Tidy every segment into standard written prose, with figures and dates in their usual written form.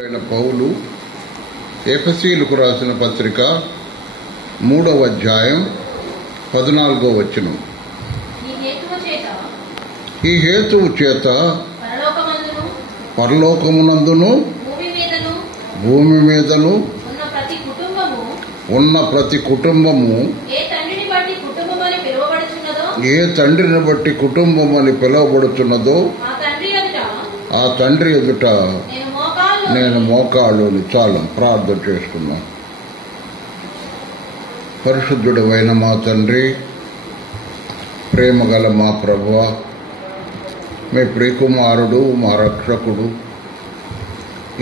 పౌలు ఎఫెసీయులకు రాసిన పత్రిక 3వ అధ్యాయం 14వ వచనం. ఈ హేతువు చేత పరలోకమునందును భూమి మీదను ఉన్న ప్రతి కుటుంబము ఏ తండ్రిని బట్టి కుటుంబం అని పిలువబడుతున్నదో ఆ తండ్రి ఎదుట నేను మోకాళ్ళు చాలు ప్రార్థన చేసుకున్నాను. పరిశుద్ధుడైన మా తండ్రి, ప్రేమగల మా ప్రభువా, మీ ప్రియకుమారుడు మా రక్షకుడు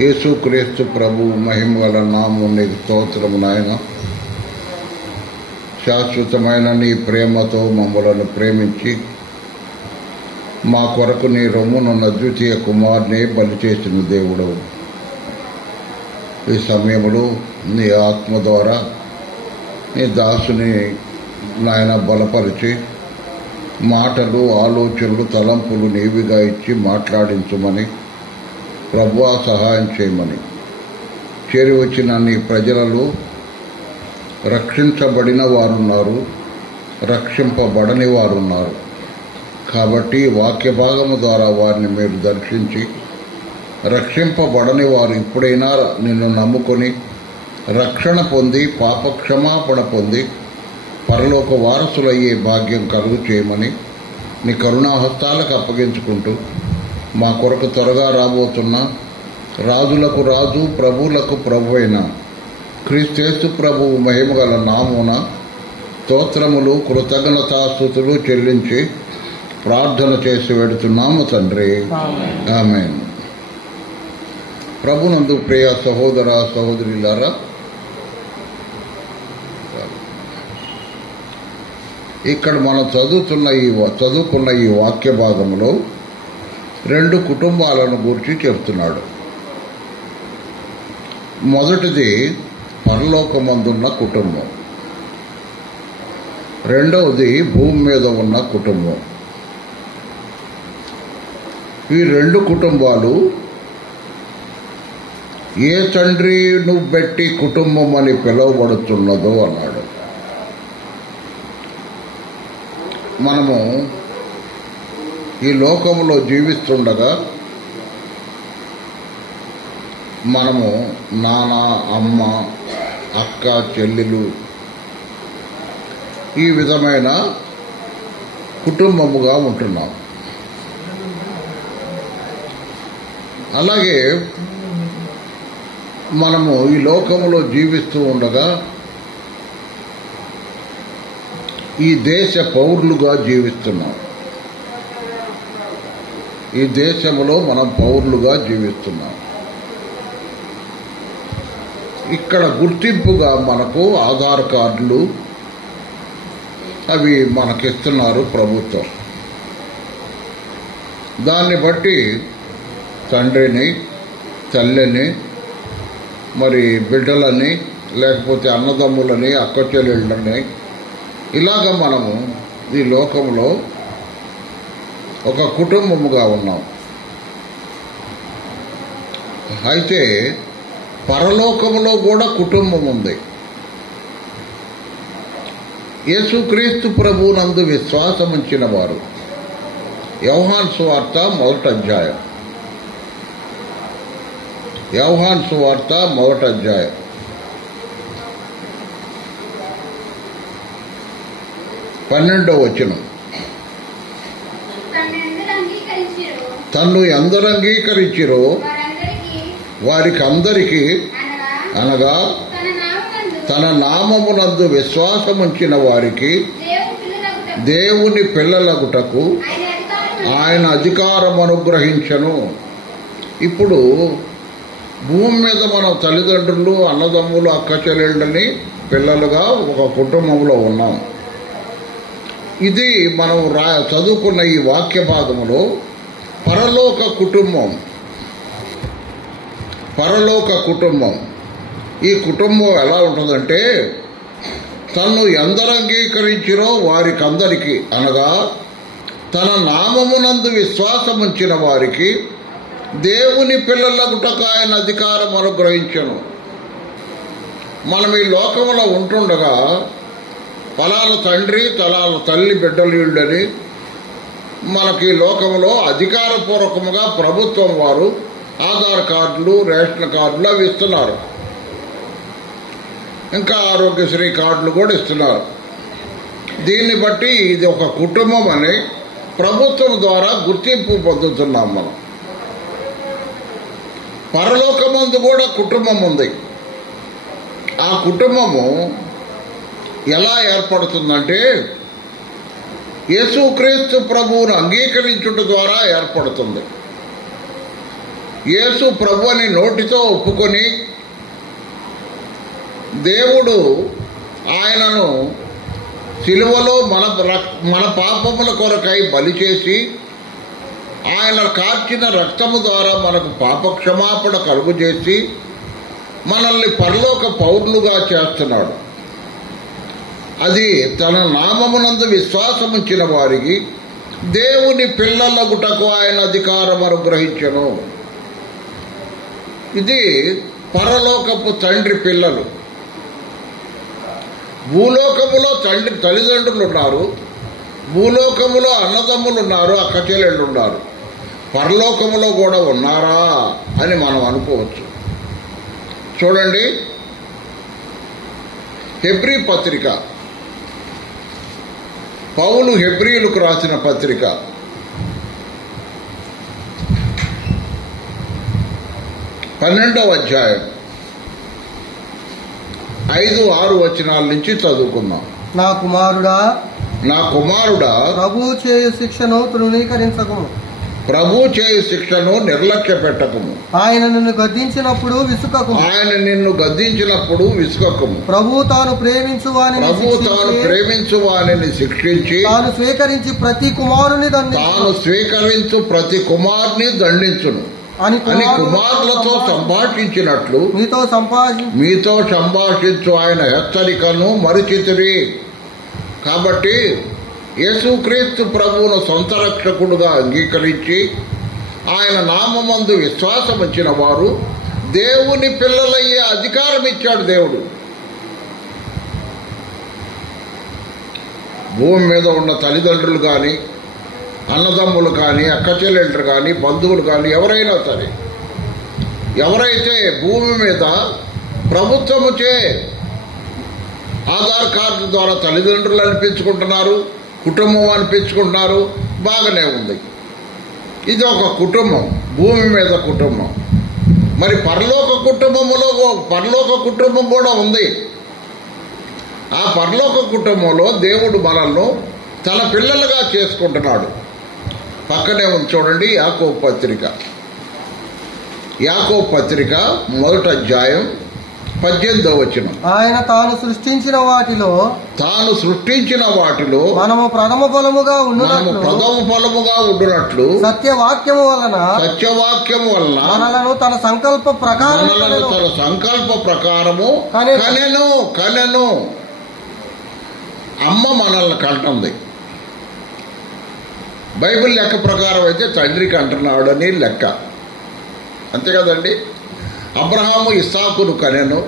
యేసుక్రీస్తు ప్రభు మహిమగల నామము నీకు స్తోత్రము నాయన. శాశ్వతమైన నీ ప్రేమతో మమ్మలను ప్రేమించి మా కొరకు నీ రొమ్మునున్న ద్వితీయ కుమారుని బలి చేసిన దేవుడు, ఈ సమయంలో నీ ఆత్మ ద్వారా నీ దాసుని నాయన బలపరిచి మాటలు, ఆలోచనలు, తలంపులు నీవిగా ఇచ్చి మాట్లాడించమని ప్రభువా సహాయం చేయమని. చేరి వచ్చిన నీ ప్రజలలో రక్షించబడిన వారున్నారు, రక్షింపబడని వారున్నారు. కాబట్టి వాక్య భాగము ద్వారా వారిని మీరు దర్శించి రక్షింపబడని వారు ఇప్పుడైనా నిన్ను నమ్ముకొని రక్షణ పొంది పాపక్షమాపణ పొంది పరలోక వారసులయ్యే భాగ్యం కలుగు చేయమని నీ కరుణాహస్తాలకు అప్పగించుకుంటూ మా కొరకు త్వరగా రాబోతున్న రాజులకు రాజు ప్రభువులకు ప్రభు అయిన క్రీస్తు ప్రభువు మహిమగల నామున స్తోత్రములు కృతజ్ఞతాస్తుతులు చెల్లించి ప్రార్థన చేసి వెడుతున్నాము తండ్రి, ఆమేన్. ప్రభునందు ప్రియ సహోదర సహోదరులారా, ఇక్కడ మనం చదువుకున్న ఈ వాక్య భాగంలో 2 కుటుంబాలను గురించి చెప్తున్నాడు. మొదటిది పరలోకమందున్న కుటుంబం, రెండవది భూమి మీద ఉన్న కుటుంబం. ఈ 2 కుటుంబాలు ఏ తండ్రి నువ్వు పెట్టి కుటుంబం అని పిలువబడుతున్నదో అన్నాడు. మనము ఈ లోకంలో జీవిస్తుండగా మనము నాన్న, అమ్మ, అక్క, చెల్లెలు ఈ విధమైన కుటుంబముగా ఉంటున్నాం. అలాగే మనము ఈ లోకంలో జీవిస్తూ ఉండగా ఈ దేశ పౌరులుగా జీవిస్తున్నాం. ఈ దేశంలో మనం పౌరులుగా జీవిస్తున్నాం. ఇక్కడ గుర్తింపుగా మనకు ఆధార్ కార్డులు అవి మనకిస్తున్నారు ప్రభుత్వం. దాన్ని బట్టి తండ్రిని, తల్లిని, మరి బిడ్డలని, లేకపోతే అన్నదమ్ములని, అక్క చెల్లెళ్ళని, ఇలాగ మనము ఈ లోకంలో ఒక కుటుంబముగా ఉన్నాం. అయితే పరలోకములో కూడా కుటుంబం ఉంది. యేసుక్రీస్తు ప్రభువునందు విశ్వాసం ఉంచిన వారు, యోహాను సువార్త 1వ అధ్యాయం, యోహాను సువార్త 1వ అధ్యాయం 12వ వచనం. తన్ను ఎందరు అంగీకరించిరో వారికి అందరికీ, అనగా తన నామమునందు విశ్వాసముంచిన వారికి దేవుని పిల్లలగుటకు ఆయన అధికారం అనుగ్రహించను. ఇప్పుడు భూమి మీద మనం తల్లిదండ్రులు, అన్నదమ్ములు, అక్క చెల్లెళ్ళని పిల్లలుగా ఒక కుటుంబంలో ఉన్నాం. ఇది మనం చదువుకున్న ఈ వాక్య భాగంలో పరలోక కుటుంబం. పరలోక కుటుంబం, ఈ కుటుంబం ఎలా ఉంటుందంటే, తన్ను ఎందరు అంగీకరించిరో వారికందరికీ, అనగా తన నామమునందు విశ్వాసముంచిన వారికి దేవుని పిల్లలగుటకు ఆయన అధికారం అనుగ్రహించను. మనం ఈ లోకంలో ఉంటుండగా ఫలాలు తండ్రి తలాలు తల్లి బిడ్డలు వీళ్ళని మనకి లోకంలో అధికారపూర్వకముగా ప్రభుత్వం వారు ఆధార్ కార్డులు, రేషన్ కార్డులు అవి ఇస్తున్నారు. ఇంకా ఆరోగ్యశ్రీ కార్డులు కూడా ఇస్తున్నారు. దీన్ని బట్టి ఇది ఒక కుటుంబం అని ప్రభుత్వం ద్వారా గుర్తింపు పొందుతున్నాం మనం. పరలోకమందు కూడా కుటుంబం ఉంది. ఆ కుటుంబము ఎలా ఏర్పడుతుందంటే యేసుక్రీస్తు ప్రభువును అంగీకరించుట ద్వారా ఏర్పడుతుంది. యేసు ప్రభువుని నోటితో ఒప్పుకొని దేవుడు ఆయనను సిలువలో మన పాపముల కొరకై బలి చేసి ఆయన కార్చిన రక్తము ద్వారా మనకు పాప క్షమాపణ కలుగు చేసి మనల్ని పరలోక పౌరులుగా చేస్తున్నాడు. అది తన నామమునందు విశ్వాసముంచిన వారికి దేవుని పిల్లలగుటకు ఆయన అధికారం అనుగ్రహించెను. ఇది పరలోకపు తండ్రి పిల్లలు. భూలోకములో తల్లిదండ్రులు ఉన్నారు, భూలోకములో అన్నదమ్ములు ఉన్నారు, అక్క చెల్లెళ్ళు ఉన్నారు. పరలోకములో కూడా ఉన్నారా అని మనం అనుకోవచ్చు. చూడండి, హెబ్రీ పత్రిక, పౌలు హెబ్రీయులకు రాసిన పత్రిక 12వ అధ్యాయం 5-6 వచనాల నుంచి చదువుకుందాం. నా కుమారుడా ప్రభువు చేయు శిక్షను తృణీకరించకుము, ప్రభు చేయు శిక్షను నిర్లక్ష్య పెట్టకము. ఆయన నిన్ను గద్దించినప్పుడు విసుకకుము. ప్రభువు తాను ప్రేమించు వానిని శిక్షించి తాను స్వీకరించి ప్రతి కుమారుని దండించును అని కుమారులతో సంభాషించినట్లు మీతో సంభాషించు ఆయన హెచ్చరికను మరిచితిరి. కాబట్టి యేసుక్రీస్తు ప్రభువును సొంత రక్షకుడుగా అంగీకరించి ఆయన నామమందు విశ్వాసం వచ్చిన వారు దేవుని పిల్లలయ్యే అధికారం ఇచ్చాడు దేవుడు. భూమి మీద ఉన్న తల్లిదండ్రులు కానీ, అన్నదమ్ములు కానీ, అక్క చెల్లెండ్రు కానీ, బంధువులు కానీ ఎవరైనా సరే, ఎవరైతే భూమి మీద ప్రభుత్వముచే ఆధార్ కార్డు ద్వారా తల్లిదండ్రులు అనిపించుకుంటున్నారు, కుటుంబం అనిపించుకుంటున్నారు, బాగానే ఉంది. ఇది ఒక కుటుంబం, భూమి మీద కుటుంబం. మరి పరలోక కుటుంబం కూడా ఉంది. ఆ పరలోక కుటుంబంలో దేవుడు మనల్ని తన పిల్లలుగా చేసుకుంటున్నాడు. పక్కనే ఉంది చూడండి, యాకోబు పత్రిక 1వ అధ్యాయం 18వ వచనం. ఆయన తాను సృష్టించిన వాటిలో మనము ప్రథమ ఫలముగా ఉండునట్లు సత్యవాక్యము వలన మనలను తన సంకల్ప ప్రకారము కనెను. అమ్మ మనల్ని కంటుంది. బైబిల్ లెక్క ప్రకారం అయితే తండ్రికి అంటున్నాడు అని లెక్క, అంతే కదండి. అబ్రహాము ఇస్సాకును కనెను,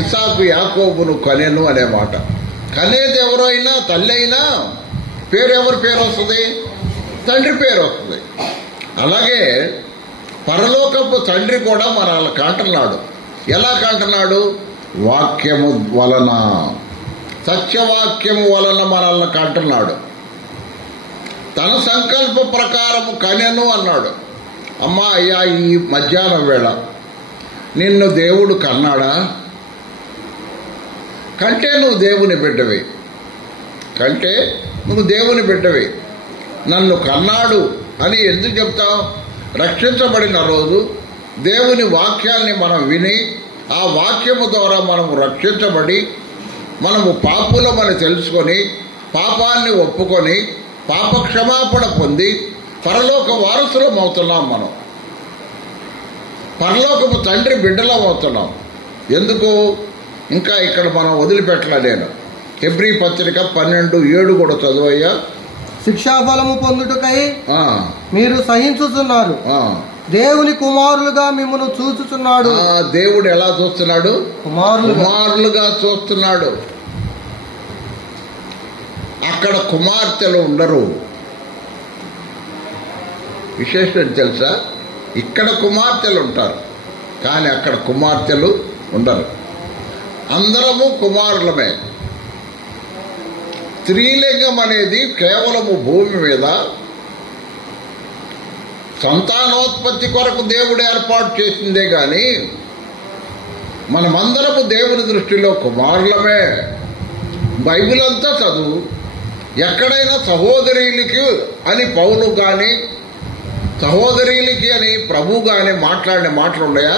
ఇస్సాకు యాకోబును కనెను అనే మాట. కనేది ఎవరో అయినా, తల్లి అయినా ఎవరి పేరు వస్తుంది? తండ్రి పేరు వస్తుంది. అలాగే పరలోకపు తండ్రి కూడా మనల్ని కంటున్నాడు. ఎలా కంటున్నాడు? వాక్యము వలన, సత్యవాక్యము వలన మనల్ని కంటున్నాడు. తన సంకల్ప ప్రకారము కనెను అన్నాడు. అమ్మా, అయ్యా, ఈ మధ్యాహ్నం వేళ నిన్ను దేవుడు కన్నాడా? కంటే నువ్వు దేవుని బిడ్డవి. నన్ను కన్నాడు అని ఎందుకు చెప్తావు? రక్షించబడిన రోజు దేవుని వాక్యాన్ని మనం విని, ఆ వాక్యము ద్వారా మనము రక్షించబడి, మనము పాపులమని తెలుసుకొని, పాపాన్ని ఒప్పుకొని, పాప క్షమాపణ పొంది పరలోక వారసులం అవుతున్నాం. మనం పరలోకపు తండ్రి బిడ్డలం అవుతున్నాం. ఎందుకు? ఇంకా ఇక్కడ మనం వదిలిపెట్టలే. నేను హెబ్రీ పత్రిక 12:7 కూడా చదువయ్యా. శిక్షాఫలము పొందుటకై మీరు సహించుతున్నారు, దేవుని కుమారులుగా మిమ్మల్ని చూచుచున్నాడు. దేవుడు ఎలా చూస్తున్నాడు? కుమారులుగా. కుమారులుగా చూస్తున్నాడు. అక్కడ కుమార్తెలు ఉండరు. విశేషం తెలుసా? ఇక్కడ కుమార్తెలు ఉంటారు, కానీ అక్కడ కుమార్తెలు ఉండరు. అందరము కుమారులమే. స్త్రీలింగం అనేది కేవలము భూమి మీద సంతానోత్పత్తి కొరకు దేవుడు ఏర్పాటు చేసిందే గాని మనమందరము దేవుని దృష్టిలో కుమారులమే. బైబిల్ అంతా చదువు. ఎక్కడైనా సహోదరులకి అని పౌలు కానీ సహోదరులకి అని ప్రభు కానీ మాట్లాడిన మాటలు ఉన్నాయా?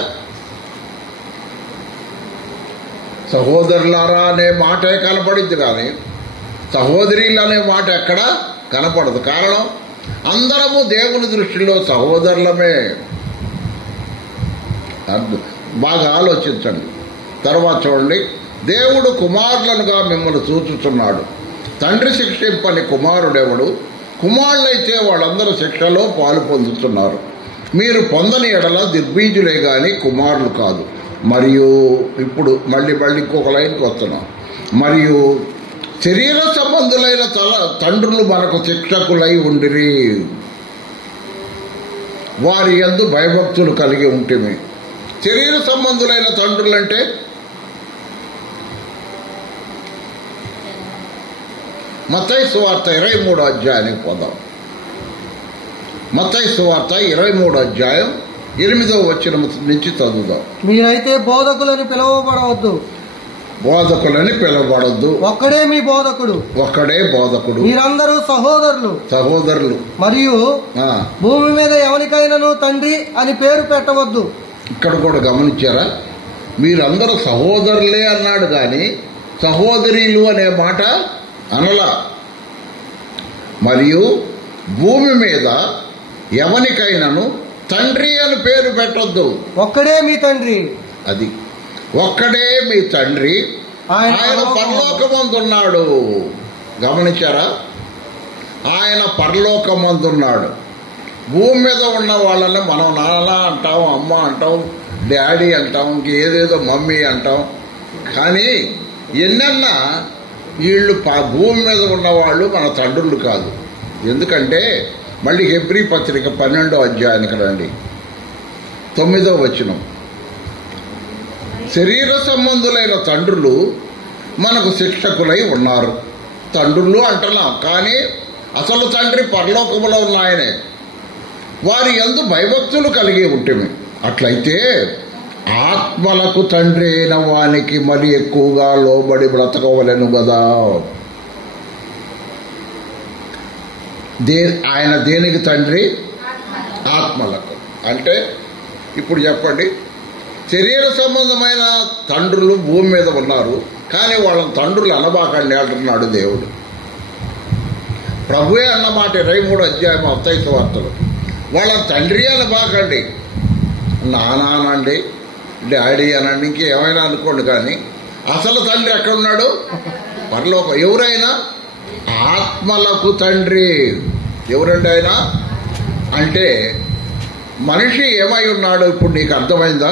సహోదరులారా అనే మాటే కనపడింది, కానీ సహోదరులు అనే మాట ఎక్కడ కనపడదు. కారణం, అందరము దేవుని దృష్టిలో సహోదరులమే. బాగా ఆలోచించండి. తర్వాత చూడండి, దేవుడు కుమారులనుగా మిమ్మల్ని చూచుచున్నాడు. తండ్రి శిక్షింపని కుమారుడెవడు? కుమారులైతే వాళ్ళందరూ శిక్షలో పాలు పొందుతున్నారు. మీరు పొందని ఎడల దిగ్బీజులే గాని కుమారులు కాదు. మరియు ఇప్పుడు మళ్ళీ ఇంకొక లైన్కి వస్తున్నాం. మరియు శరీర సంబంధులైన తండ్రులు మనకు శిక్షకులై ఉండిరి, వారి యందు భయభక్తులు కలిగి ఉంటిమి. శరీర సంబంధులైన తండ్రులంటే మత్తయి సువార్త 23వ అధ్యాయానికి పోదాం. మత్తయి సువార్త 23వ అధ్యాయం 8వ వచనం నుంచి చదువుదాం. మీరైతే బోధకులని పిలువబడవద్దు. బోధకులని పిలువబడద్దు. ఒక్కడే మీ బోధకుడు. ఒక్కడే బోధకుడు. మీరందరూ సహోదరులు. మరియు భూమి మీద ఎవరికైనాను తండ్రి అని పేరు పెట్టవద్దు. ఇక్కడ కూడా గమనించారా? మీరందరూ సహోదరులే అన్నాడు, కానీ సహోదరులు అనే మాట అనలా. మరియు భూమి మీద ఎవరికైనాను తండ్రి అని పేరు పెట్టొద్దు. ఒక్కడే మీ తండ్రి. అది ఒక్కడే మీ తండ్రి, ఆయన పరలోకమందున్నాడు. గమనించారా? ఆయన పరలోకమందున్నాడు. భూమి మీద ఉన్న వాళ్ళని మనం నాన్న అంటాం, అమ్మ అంటాం, డాడీ అంటాం, ఇంకేదేదో మమ్మీ అంటాం. కానీ ఎన్నన్నా వీళ్ళు భూమి మీద ఉన్నవాళ్ళు మన తండ్రులు కాదు. ఎందుకంటే మళ్ళీ హెబ్రీ పత్రిక 12వ అధ్యాయానికి రండి, 9వ వచనం. శరీర సంబంధులైన తండ్రులు మనకు శిక్షకులై ఉన్నారు. తండ్రులు అంటున్నాం, కానీ అసలు తండ్రి పరలోకములో ఉన్న ఆయనే. వారి యందు భయభక్తులు కలిగి ఉంటుంది. అట్లయితే ఆత్మలకు తండ్రి అయిన వానికి మరి ఎక్కువగా లోబడి బ్రతకవలెను కదా. ఆయన దేనికి తండ్రి? ఆత్మలకు. అంటే ఇప్పుడు చెప్పండి, శరీర సంబంధమైన తండ్రులు భూమి మీద ఉన్నారు, కానీ వాళ్ళని తండ్రులు అనబాకండి అంటున్నాడు దేవుడు. ప్రభువే అన్నమాట 23వ అధ్యాయం మత్తయి సువార్తలో. వాళ్ళ తండ్రి అనబాకండి, నానానండి, డాడీ అనండి, ఇంకేమైనా అనుకోండి, కానీ అసలు తండ్రి ఎక్కడున్నాడు? పరలోకం. ఎవరైనా ఆత్మలకు తండ్రి. ఎవరండి ఆయన? అంటే మనిషి ఏమై ఉన్నాడు? ఇప్పుడు నీకు అర్థమైందా?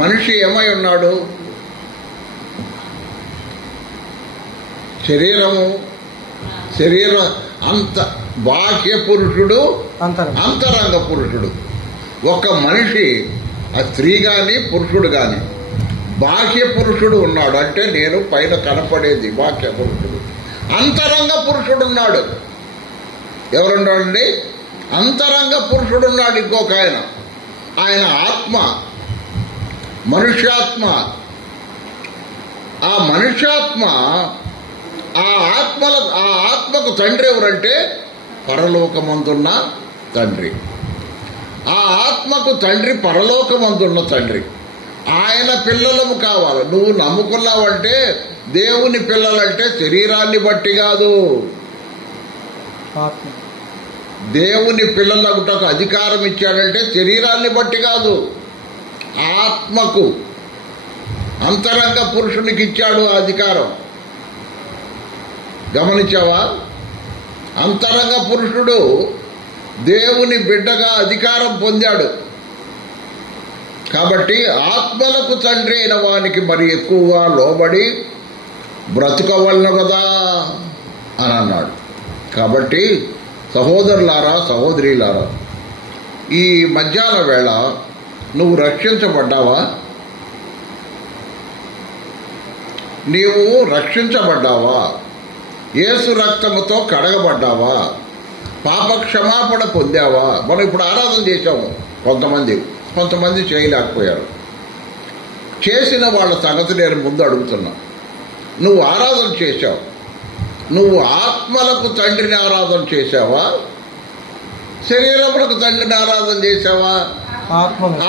మనిషి ఏమై ఉన్నాడు? శరీరం అంత బాహ్య పురుషుడు, అంతరంగ పురుషుడు. ఒక మనిషి, ఆ స్త్రీ గాని పురుషుడు గాని, బాహ్య పురుషుడు ఉన్నాడు. అంటే నేను పైన కనపడేది బాహ్య పురుషుడు. అంతరంగ పురుషుడు ఉన్నాడు. ఎవరున్నాడండి? అంతరంగ పురుషుడు ఉన్నాడు. ఇంకొక ఆయన ఆత్మ, మనుష్యాత్మ. ఆ మనుష్యాత్మ, ఆ ఆత్మకు తండ్రి ఎవరంటే పరలోకమందున్న తండ్రి. ఆ ఆత్మకు తండ్రి పరలోకమందున్న తండ్రి. ఆయన పిల్లలము కావాలి. నువ్వు నమ్ముకున్నావంటే దేవుని పిల్లలంటే శరీరాన్ని బట్టి కాదు, దేవుని పిల్లలకు అధికారం ఇచ్చాడంటే శరీరాన్ని బట్టి కాదు, ఆత్మకు, అంతరంగ పురుషునికి ఇచ్చాడు ఆ అధికారం. గమనించావా? అంతరంగ పురుషుడు దేవుని బిడ్డగా అధికారం పొందాడు. కాబట్టి ఆత్మలకు తండ్రి అయిన వానికి మరి ఎక్కువగా లోబడి బ్రతుకవలను కదా అని అన్నాడు. కాబట్టి సహోదరులారా, సహోదరీలారా, ఈ మధ్యాహ్న వేళ నువ్వు రక్షించబడ్డావా? నీవు రక్షించబడ్డావా? యేసు రక్తముతో కడగబడ్డావా? పాప క్షమాపణ పొందావా? మనం ఇప్పుడు ఆరాధన చేశాము. కొంతమంది చేయలేకపోయారు. చేసిన వాళ్ళ సంగతి నేను ముందు అడుగుతున్నా. నువ్వు ఆరాధన చేశావు. నువ్వు ఆత్మలకు తండ్రిని ఆరాధన చేశావా? శరీరములకు తండ్రిని ఆరాధన చేశావా?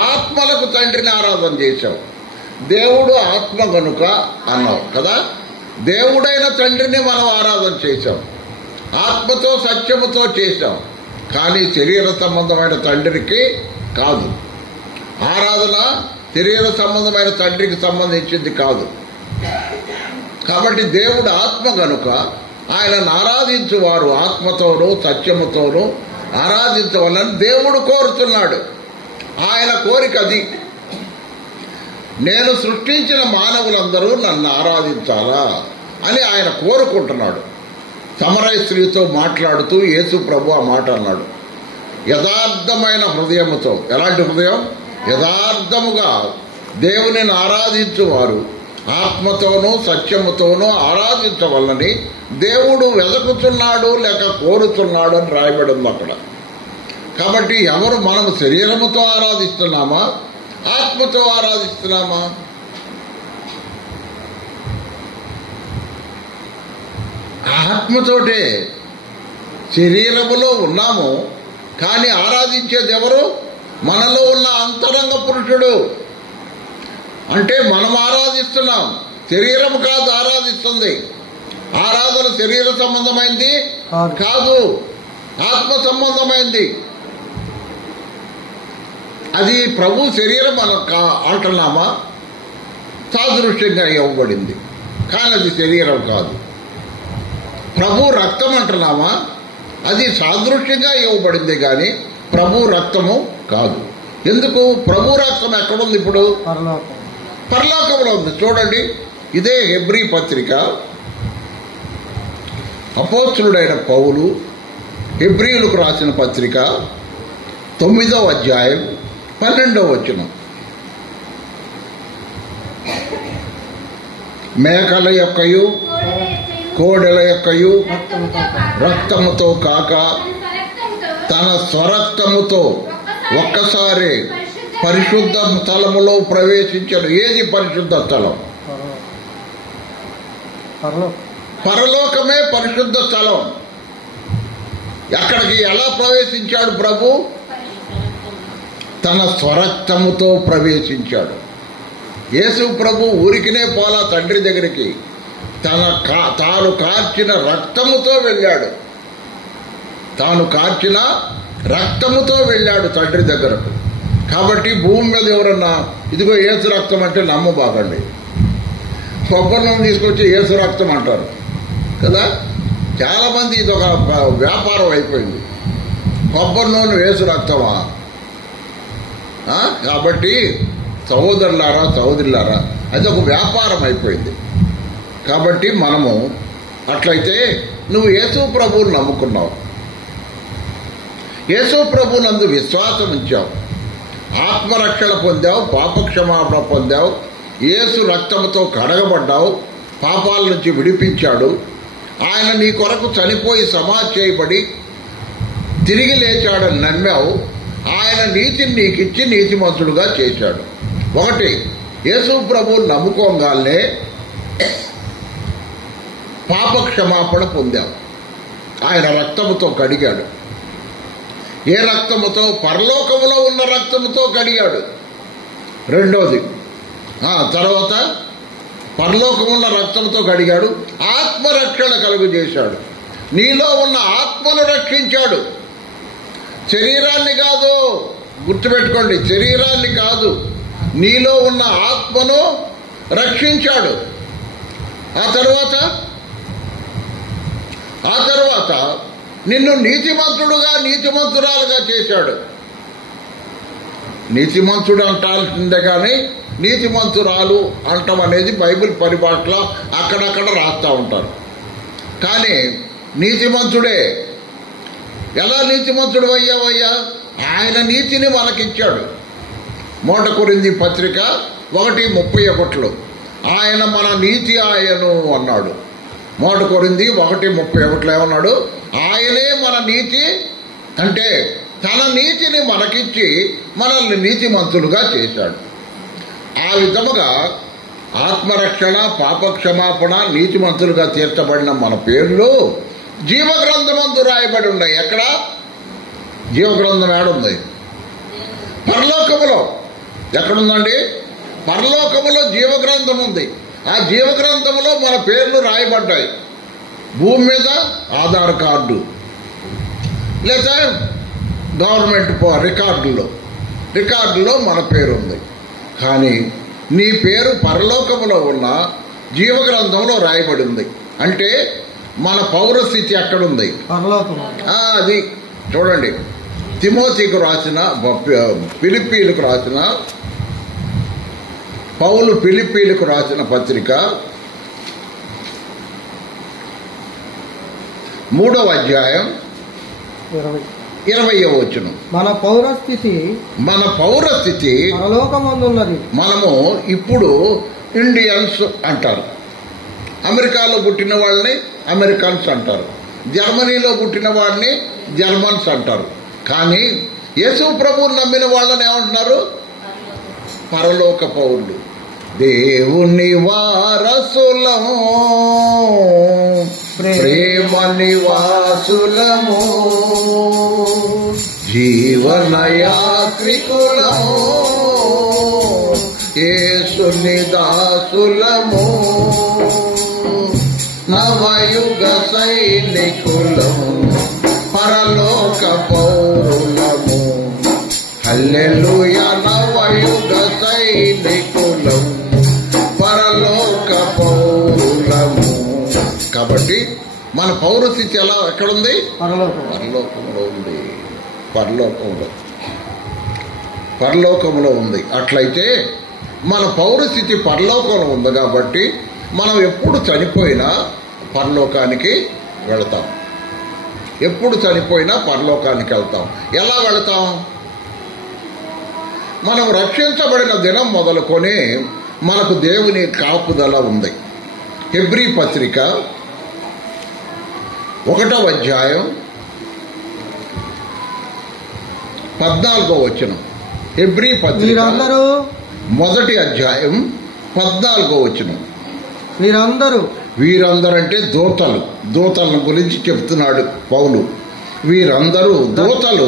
ఆత్మలకు తండ్రిని ఆరాధన చేశావు. దేవుడు ఆత్మ కనుక అన్నావు కదా. దేవుడైన తండ్రిని మనం ఆరాధన చేశాం. ఆత్మతో సత్యముతో చేశాం. కానీ శరీర సంబంధమైన తండ్రికి కాదు. ఆరాధన శరీర సంబంధమైన తండ్రికి సంబంధించింది కాదు. కాబట్టి దేవుడు ఆత్మ కనుక ఆయనను ఆరాధించువారు ఆత్మతోనూ సత్యముతోనూ ఆరాధించవాలని దేవుడు కోరుతున్నాడు. ఆయన కోరిక అది. నేను సృష్టించిన మానవులందరూ నన్ను ఆరాధించాలా అని ఆయన కోరుకుంటున్నాడు. సమరయ స్త్రీతో మాట్లాడుతూ యేసు ప్రభు ఆ మాట అన్నాడు. యథార్థమైన హృదయముతో. ఎలాంటి హృదయం? యథార్థముగా దేవునిని ఆరాధించువారు ఆత్మతోనూ సత్యముతోనూ ఆరాధించవలని దేవుడు వెదకుతున్నాడు లేక కోరుతున్నాడు అని రాయబడి ఉంది అక్కడ. కాబట్టి ఎవరు మనము శరీరముతో ఆరాధిస్తున్నామా, ఆత్మతో ఆరాధిస్తున్నామా? ఆత్మతోటే. శరీరములో ఉన్నాము కానీ ఆరాధించేది ఎవరు? మనలో ఉన్న అంతరంగ పురుషుడు. అంటే మనం ఆరాధిస్తున్నాం, శరీరం కాదు ఆరాధిస్తుంది. ఆరాధన శరీర సంబంధమైంది కాదు, ఆత్మ సంబంధమైంది. అది ప్రభు శరీరం మనం అంటున్నామా? సాదృశ్యంగా ఇవ్వబడింది కానీ అది శరీరం కాదు. ప్రభు రక్తం అంటున్నామా? అది సాదృశ్యంగా ఇవ్వబడింది కానీ ప్రభు రక్తము కాదు. ఎందుకు? ప్రభు రక్తం ఎక్కడుంది? ఇప్పుడు పరలోకంలో ఉంది. చూడండి, ఇదే హెబ్రీ పత్రిక అపోస్తలుడైన పౌలు హెబ్రీయులకు రాసిన పత్రిక 9వ అధ్యాయం 12వ వచనం. మేకల యొక్కయు కోడెల యొక్కయు రక్తముతో కాక తన స్వరక్తముతో ఒక్కసారి పరిశుద్ధ స్థలములో ప్రవేశించను. ఏది పరిశుద్ధ స్థలం? పరలోకమే పరిశుద్ధ స్థలం. అక్కడికి ఎలా ప్రవేశించాడు ప్రభు? తన స్వరక్తముతో ప్రవేశించాడు. యేసు ప్రభు ఊరికినే పోలా తండ్రి దగ్గరికి. తాను కార్చిన రక్తముతో వెళ్ళాడు. తాను కార్చిన రక్తముతో వెళ్ళాడు తండ్రి దగ్గరకు. కాబట్టి భూమి మీద ఎవరన్నా ఇదిగో యేసు రక్తం అంటే నమ్మబాకండి. కొబ్బరి నూనె తీసుకొచ్చి యేసు రక్తం అంటారు కదా. చాలా మంది ఇది ఒక వ్యాపారం అయిపోయింది. కొబ్బరి నూనె యేసు రక్తమా? కాబట్టి సహోదరులారా, సహోదరులారా, అది ఒక వ్యాపారం అయిపోయింది. కాబట్టి మనము అట్లయితే నువ్వు యేసు ప్రభువుని నమ్ముకున్నావు, యేసు ప్రభు నందు విశ్వాసం ఉంచావు, ఆత్మరక్షణ పొందావు, పాపక్షమాపణ పొందావు, యేసు రక్తముతో కడగబడ్డావు, పాపాల నుంచి విడిపించాడు. ఆయన నీ కొరకు చనిపోయి సమాధి చేయబడి తిరిగి లేచాడని నమ్మావు. ఆయన నీతిని నీకిచ్చి నీతిమంతుడుగా చేశాడు. ఒకటి, యేసు ప్రభువుని నమ్ముకోగానే పాపక్షమాపణ పొందావు. ఆయన రక్తముతో కడిగాడు. ఏ రక్తముతో? పరలోకములో ఉన్న రక్తముతో కడిగాడు. రెండోది, తర్వాత పరలోకమున్న రక్తంతో కడిగాడు, ఆత్మరక్షణ కలుగజేశాడు. నీలో ఉన్న ఆత్మను రక్షించాడు, శరీరాన్ని కాదు. గుర్తుపెట్టుకోండి, శరీరాన్ని కాదు, నీలో ఉన్న ఆత్మను రక్షించాడు. ఆ తర్వాత నిన్ను నీతిమంతుడుగా నీతిమంతురాలుగా చేశాడు. నీతిమంతుడు అంటాల్సిందే కానీ నీతిమంతురాలు అంటాం అనేది బైబిల్ పరిభాషలో అక్కడక్కడ రాస్తా ఉంటారు. కానీ నీతిమంతుడే. ఎలా నీతిమంతుడు అయ్యావయ్యా? ఆయన నీతిని మనకిచ్చాడు. 1 కొరింథీ పత్రిక 1:31 ఆయన మన నీతి ఆయను అన్నాడు. 1 కొరింథీ 1:31 ఏమన్నాడు? ఆయనే మన నీతి, అంటే తన నీతిని మనకిచ్చి మనల్ని నీతిమంతులుగా చేశాడు. ఆ విధముగా ఆత్మరక్షణ, పాపక్షమాపణ, నీతిమంతులుగా తీర్చబడిన మన పేర్లు జీవగ్రంథమందు రాయబడి ఉన్నాయి. ఎక్కడ? జీవగ్రంథం ఏడుంది? పరలోకములో. ఎక్కడుందండి? పరలోకములో జీవగ్రంథం ఉంది. ఆ జీవగ్రంథములో మన పేర్లు రాయబడ్డాయి. భూమి మీద ఆధార్ కార్డు లేదా గవర్నమెంట్ రికార్డులో మన పేరు ఉంది. కానీ నీ పేరు పరలోకములో ఉన్న జీవగ్రంథంలో రాయబడింది. అంటే మన పౌరస్థితి ఎక్కడుంది? అది చూడండి. తిమోతికి రాసిన, ఫిలిప్పీలకు రాసిన, పౌలు ఫిలిప్పీలకు రాసిన పత్రిక 3వ అధ్యాయం 20వ వచనం. మన పౌరస్థితి పరలోకమందున్నది. మనము ఇప్పుడు ఇండియన్స్ అంటారు. అమెరికాలో పుట్టిన వాళ్ళని అమెరికన్స్ అంటారు. జర్మనీలో పుట్టిన వాడిని జర్మన్స్ అంటారు. కానీ యేసు ప్రభువుని నమ్మిన వాళ్ళని ఏమంటున్నారు? పరలోక పౌరులు. దేవుని వారసులము, ప్రేమ నివాసులము, జీవన యాత్రికులము, యేసుని దాసులము, నవయుగ సైనికులము, పరలోక పౌరులము. హల్లెలూయా. నవయుగ సైనికులము, పరలోక పౌరులము. కాబట్టి మన పౌరస్థితి ఎక్కడుంది? పరలోకంలో ఉంది. పరలోకంలో ఉంది. అట్లయితే మన పౌరస్థితి పరలోకంలో ఉంది కాబట్టి మనం ఎప్పుడు చనిపోయినా పరలోకానికి వెళతాం. ఎప్పుడు చనిపోయినా పరలోకానికి వెళ్తాం. ఎలా వెళతాం? మనం రక్షించబడిన దినం మొదలుకొని మనకు దేవుని కాపుదల ఉంది. హెబ్రీ పత్రిక 1వ అధ్యాయం 14వ వచనం. హెబ్రీ పత్రిక 1వ అధ్యాయం 14వ వచనం. వీరందరూ అంటే దూతలను గురించి చెప్తున్నాడు పౌలు. వీరందరూ దూతలు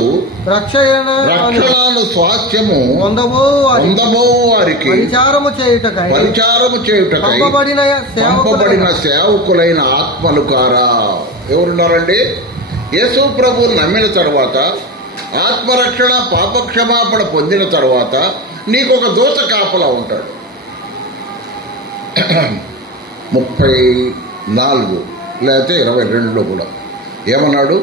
రక్షణను స్వాస్థ్యము పొందబో వారికి పరిచారము చేయుటకై పంపబడిన సేవకులైన ఆత్మలు కారా. ఎవరున్నారండి? యేసు ప్రభువుని నమ్మిన తర్వాత, ఆత్మరక్షణ, పాపక్షమాపణ పొందిన తర్వాత నీకు ఒక దూత కాపలా ఉంటాడు. 34 లేకపోతే 22లో కూడా ఏమన్నాడు?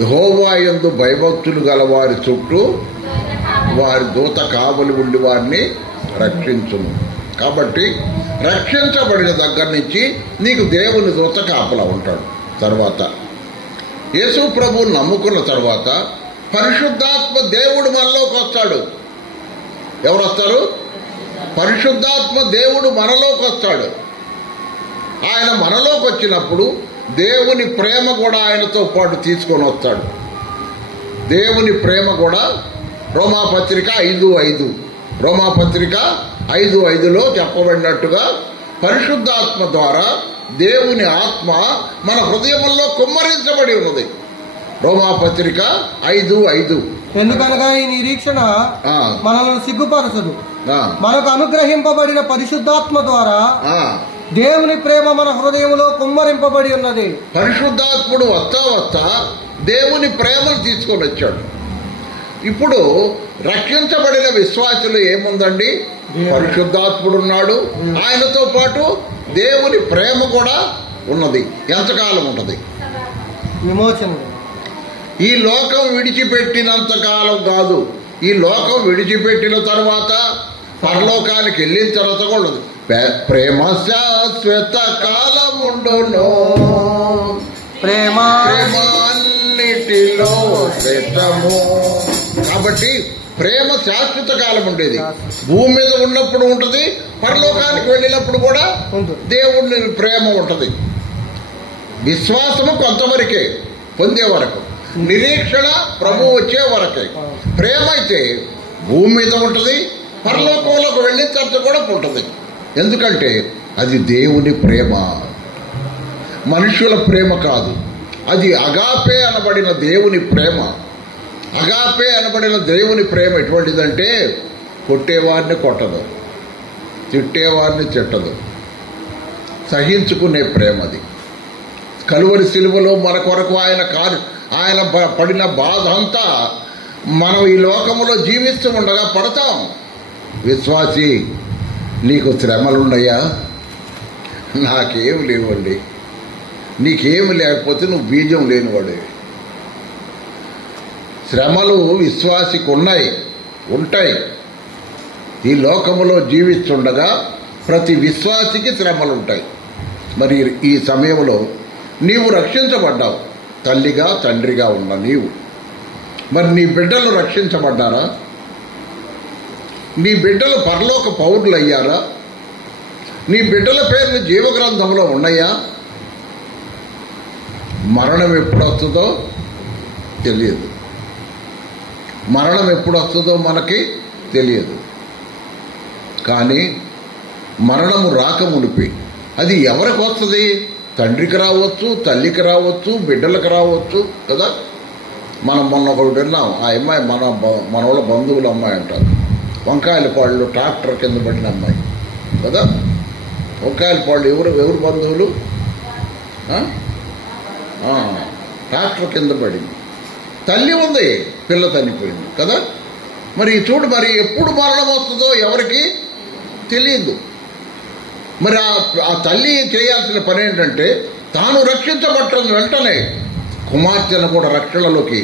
యెహోవా యందు భయభక్తులు గల వారి చుట్టూ వారి దూత కావలి ఉండి వారిని రక్షించును. కాబట్టి రక్షించబడిన దగ్గర నుంచి నీకు దేవుని దూత కాపలా ఉంటాడు. తర్వాత యేసు ప్రభువుని నమ్ముకున్న తర్వాత పరిశుద్ధాత్మ దేవుడు మనలోకి వస్తాడు. ఎవరు వస్తారు? పరిశుద్ధాత్మ దేవుడు మనలోకి వస్తాడు. ఆయన మనలోకి వచ్చినప్పుడు దేవుని ప్రేమ కూడా ఆయనతో పాటు తీసుకొని వస్తాడు. దేవుని ప్రేమ కూడా రోమాపత్రిక 5:5లో చెప్పబడినట్టుగా పరిశుద్ధాత్మ ద్వారా దేవుని ఆత్మ మన హృదయంలో కుమ్మరించబడి ఉన్నది. రోమాపత్రిక 5:5. ఎందుకనగా ఈ నిరీక్షణ మనల్ని సిగ్గుపరచదు. మనకు అనుగ్రహింపబడిన పరిశుద్ధాత్మ ద్వారా దేవుని ప్రేమ మన హృదయంలో కుమ్మరింపబడి ఉన్నది. పరిశుద్ధాత్ముడు వస్తా దేవుని ప్రేమను తీసుకొని వచ్చాడు. ఇప్పుడు రక్షించబడిన విశ్వాసులు ఏముందండి? పరిశుద్ధాత్ముడు ఉన్నాడు. ఆయనతో పాటు దేవుని ప్రేమ కూడా ఉన్నది. ఎంతకాలం ఉంటుంది? విమోచన. ఈ లోకం విడిచిపెట్టినంత కాలం కాదు, ఈ లోకం విడిచిపెట్టిన తర్వాత పరలోకానికి వెళ్ళిన తర్వాత కూడా ఉండదు. ప్రేమ శాశ్వత కాలం ఉండును, ప్రేమాన్నిటిలో శ్రేష్టము. కాబట్టి ప్రేమ శాశ్వత కాలం ఉండేది. భూమి మీద ఉన్నప్పుడు ఉంటుంది, పరలోకానికి వెళ్ళినప్పుడు కూడా దేవుడి ప్రేమ ఉంటుంది. విశ్వాసము కొంతవరకే, పొందే వరకు. నిరీక్షణ ప్రభు వచ్చే వరకే. ప్రేమ అయితే భూమి మీద ఉంటుంది, పరలోకంలోకి వెళ్ళిన తర్వాత కూడా ఉంటుంది. ఎందుకంటే అది దేవుని ప్రేమ, మనుషుల ప్రేమ కాదు. అది అగాపే అనబడిన దేవుని ప్రేమ. అగాపే అనబడిన దేవుని ప్రేమ ఎటువంటిదంటే కొట్టేవారిని కొట్టదు, తిట్టేవారిని తిట్టదు, సహించుకునే ప్రేమ. అది కలువరి సిలువలో మన కొరకు ఆయన పడిన బాధ అంతా మనం ఈ లోకంలో జీవిస్తూ ఉండగా పడతాం. విశ్వాసి, నీకు శ్రమలున్నాయా? నాకేమి లేవండి. నీకేమి లేకపోతే నువ్వు బీజం లేనివాడే. శ్రమలు విశ్వాసికి ఉంటాయి. ఈ లోకములో జీవిస్తుండగా ప్రతి విశ్వాసికి శ్రమలుంటాయి. మరి ఈ సమయంలో నీవు రక్షించబడ్డావు, తల్లిగా తండ్రిగా ఉన్న నీవు. మరి నీ బిడ్డలు రక్షించబడ్డారా? నీ బిడ్డలు పరలోక పౌరులు అయ్యారా? నీ బిడ్డల పేర్లు జీవగ్రంథంలో ఉన్నాయా? మరణం ఎప్పుడు వస్తుందో తెలియదు. మరణం ఎప్పుడు వస్తుందో మనకి తెలియదు. కానీ మరణము రాకమునిపి అది ఎవరికి వస్తుంది? తండ్రికి రావచ్చు, తల్లికి రావచ్చు, బిడ్డలకు రావచ్చు కదా. మనం మొన్న ఒకటి విన్నాం, ఆ అమ్మాయి మన వాళ్ళ బంధువుల అమ్మాయి అంటారు. వంకాయల పాళ్ళు ట్రాక్టర్ కింద పడిన అమ్మాయి కదా. వంకాయల పాళ్ళు ఎవరు బంధువులు? ట్రాక్టర్ కింద పడింది. తల్లి ఉంది, పిల్ల చనిపోయింది కదా. మరి చూడు, మరి ఎప్పుడు మరణం వస్తుందో ఎవరికి తెలియదు. మరి ఆ తల్లి చేయాల్సిన పని ఏంటంటే తాను రక్షించబట్టడం వెంటనే కుమార్తెను కూడా రక్షణలోకి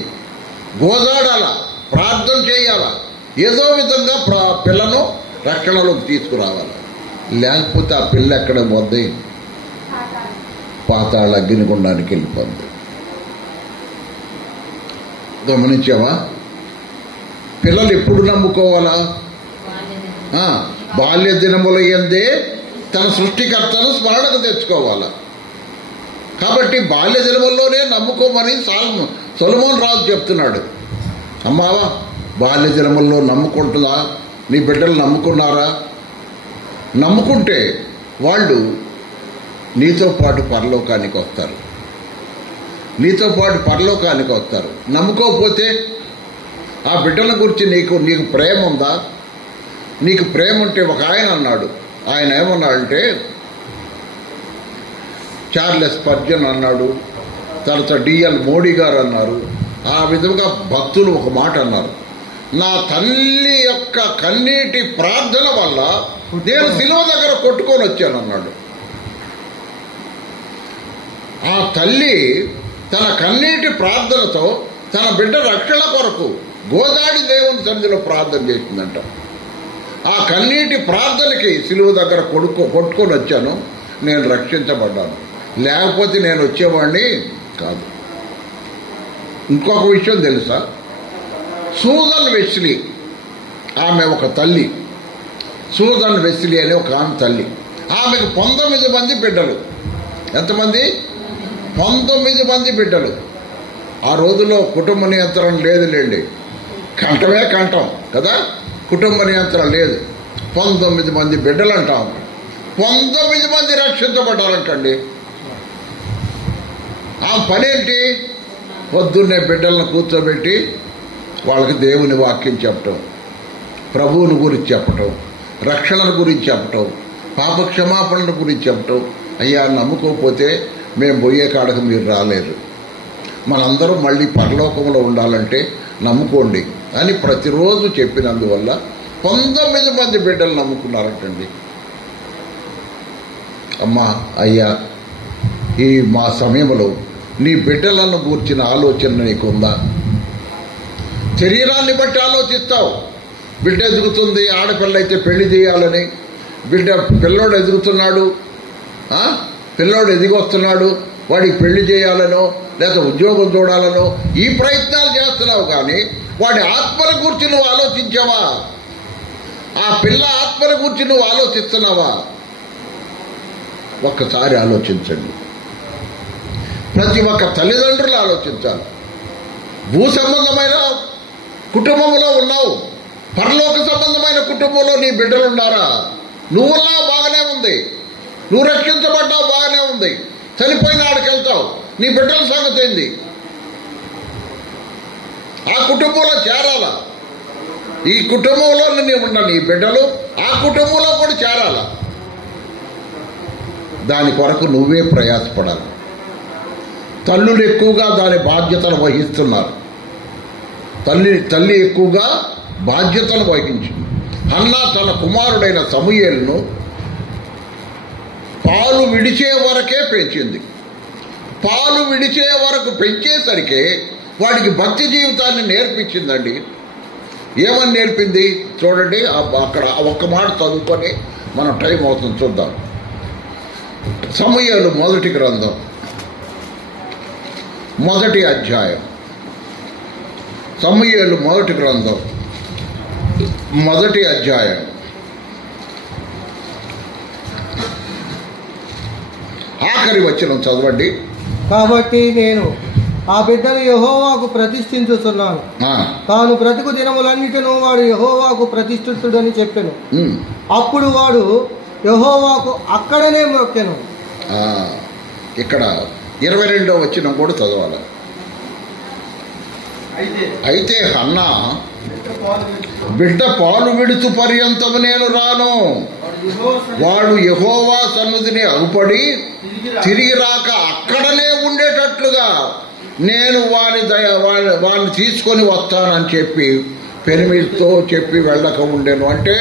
గోజాడాల, ప్రార్థన చేయాలా, ఏదో విధంగా పిల్లను రక్షణలోకి తీసుకురావాలి. లేకపోతే ఆ పిల్ల ఎక్కడ పోద్ది? పాతాళ అగ్నిగుండానికి వెళ్ళిపోద్ది. గమనించావా? పిల్లలు ఎప్పుడు నమ్ముకోవాలా? బాల్య దినముల యందే తన సృష్టికర్తను స్మరణకు తెచ్చుకోవాలా. కాబట్టి బాల్య దినముల్లోనే నమ్ముకోమని సొలొమోను రాజు చెప్తున్నాడు. అమ్మావా, బాల్య దినముల్లో నమ్ముకుంటుందా? నీ బిడ్డలు నమ్ముకున్నారా? నమ్ముకుంటే వాళ్ళు నీతో పాటు పరలోకానికి వస్తారు. నీతో పాటు పరలోకానికి వస్తారు. నమ్ముకోకపోతే ఆ బిడ్డల గురించి నీకు ప్రేమ ఉందా? నీకు ప్రేమ ఉంటే ఒక ఆయన అన్నాడు. ఆయన ఏమన్నాడంటే, చార్లెస్ స్పర్జన్ అన్నాడు, తర్వాత డిఎల్ మోడీ గారు అన్నారు. ఆ విధంగా భక్తులు ఒక మాట అన్నారు, నా తల్లి యొక్క కన్నీటి ప్రార్థన వల్ల నేను శిలువ దగ్గర కొట్టుకొని వచ్చాను అన్నాడు. ఆ తల్లి తన కన్నీటి ప్రార్థనతో తన బిడ్డ రక్షణ కొరకు గోదాడి దేవుని సన్నిధిలో ప్రార్థన చేసిందంట. ఆ కన్నీటి ప్రార్థనకి శిలువ దగ్గర కొట్టుకొని వచ్చాను, నేను రక్షించబడ్డాను. లేకపోతే నేను వచ్చేవాడిని కాదు. ఇంకొక విషయం తెలుసా? సూజన్ వెస్లీ, ఆమె ఒక తల్లి. సూజన్ వెస్లీ అనే ఒక ఆమె తల్లి. ఆమెకు 19 మంది బిడ్డలు. ఎంతమంది? 19 మంది బిడ్డలు. ఆ రోజుల్లో కుటుంబ నియంత్రణ లేదులేండి, కంఠమే కంఠం కదా, కుటుంబ నియంత్రణ లేదు. 19 మంది బిడ్డలు అంటాం. 19 మంది రక్షించబడ్డారంటండి. ఆ పనేంటి? పొద్దున్నే బిడ్డలను కూర్చోబెట్టి వాళ్ళకి దేవుని వాక్యం చెప్పటం, ప్రభువుని గురించి చెప్పటం, రక్షణల గురించి చెప్పటం, పాప క్షమాపణల గురించి చెప్పటం. అయ్యా, నమ్ముకోకపోతే మేము పోయే కాడకు మీరు రాలేరు, మనందరం మళ్ళీ పరలోకంలో ఉండాలంటే నమ్ముకోండి అని ప్రతిరోజు చెప్పినందువల్ల 19 మంది బిడ్డలు నమ్ముకున్నారటండి. అమ్మా, అయ్యా, ఈ మా సమయంలో నీ బిడ్డలను గూర్చిన ఆలోచన నీకుందా? శరీరాన్ని బట్టి ఆలోచిస్తావు. బిడ్డ ఎదుగుతుంది, ఆడపిల్ల అయితే పెళ్లి చేయాలని, పిల్లోడు ఎదుగుతున్నాడు, పిల్లోడు ఎదిగొస్తున్నాడు, వాడికి పెళ్లి చేయాలనో లేదా ఉద్యోగం చూడాలనో ఈ ప్రయత్నాలు చేస్తున్నావు. కానీ వాడి ఆత్మల గురించి నువ్వు ఆలోచించావా? ఆ పిల్ల ఆత్మల గురించి నువ్వు ఆలోచిస్తున్నావా? ఒక్కసారి ఆలోచించండి. ప్రతి ఒక్క తల్లిదండ్రులు ఆలోచించాలి. భూ సంబంధమైన కుటుంబంలో ఉన్నావు, పరలోక సంబంధమైన కుటుంబంలో నీ బిడ్డలు ఉన్నారా? నువ్వున్నావు, బాగానే ఉంది. నువ్వు రక్షించబడ్డావు, బాగానే ఉంది. చనిపోయిన ఆడికి వెళ్తావు, నీ బిడ్డల సంగతి ఏంది? ఆ కుటుంబంలో చేరాలా? ఈ కుటుంబంలో ఉన్న నీ బిడ్డలు ఆ కుటుంబంలో కూడా చేరాలా? దాని కొరకు నువ్వే ప్రయాసపడాలి. తల్లులు ఎక్కువగా దాని బాధ్యతను వహిస్తున్నారు. తల్లి ఎక్కువగా బాధ్యతను వహించింది. హన్నా తన కుమారుడైన సమూయేలును పాలు విడిచే వరకే పెంచింది. పాలు విడిచే వరకు పెంచేసరికి వాడికి భక్తి జీవితాన్ని నేర్పించిందండి. ఏమని నేర్పింది చూడండి. అక్కడ ఒక్క మాట చదువుకొని మనం టైం అవుతుంది చూద్దాం. సమూయేలు మొదటి గ్రంథం 1వ అధ్యాయం. సమూయేలు మొదటి గ్రంథం 1వ అధ్యాయం ఆఖరి వచనం చదవండి. కాబట్టి నేను ఆ బిడ్డను యెహోవాకు ప్రతిష్ఠించుతున్నాను, తాను బ్రతుకు దినములన్నిటినూ వాడు యెహోవాకు ప్రతిష్ఠితుడని చెప్పెను. అప్పుడు వాడు యెహోవాకు అక్కడనే మొక్కెను. ఇక్కడ 22వ వచనం కూడా చదవాలి. అయితే హన్నా బిడ్డ పాలు విడుచు పర్యంతము నేను రాను, వాడు యెహోవా సన్నిధిని అగుపడి తిరిగి రాక అక్కడనే ఉండేటట్లుగా నేను వాడిని తీసుకొని వస్తానని చెప్పి పెనిమిడితో చెప్పి వెళ్ళక ఉండేను. అంటే